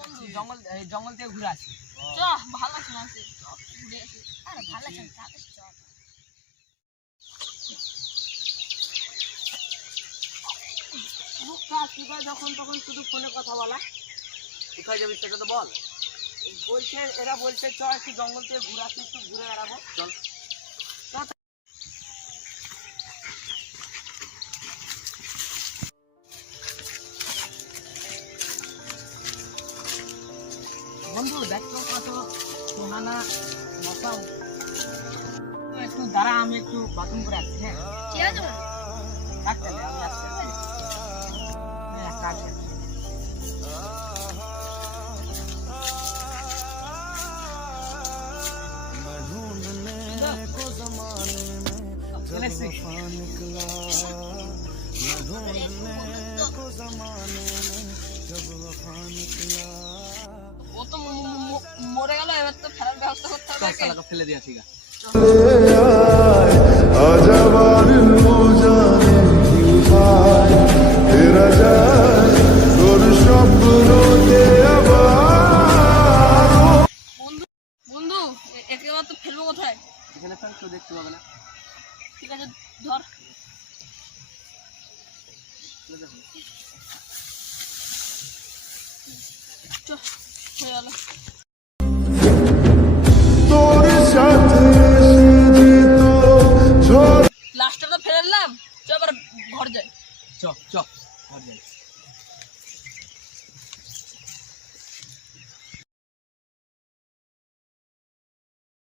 বন্ধু জঙ্গল জঙ্গল থেকে ঘুরে আসি। চ ভালো লাগছে না ঘুরে আসি। আরে ভালো লাগছে না চ। কাজ কোথায় যখন তখন শুধু ফোনে কথা বলা। কোথায় যাবি সেটা তো বল। বলছে এরা বলছে চ একটু জঙ্গল থেকে ঘুরে আসি, একটু ঘুরে বেড়াবো। চল বন্ধু, দেখতো কত সোহানা মশাও। একটু দাঁড়া, আমি একটু বাথরুম করে আসছি। হ্যাঁ ঠিক আছে থাকতে দে, আমি আসছি। হ্যাঁ কাজ আছে। ও তো মরে গেল, এবার তো ফেরার ব্যবস্থা করতে হবে। ফেলে দিয়া ঠিক আছে। বন্ধু একে তো ফেলবো কোথায়? এখানে ফেল, কেউ দেখতে পাবে না। ঠিক আছে ধর। চ হয়ে গেল।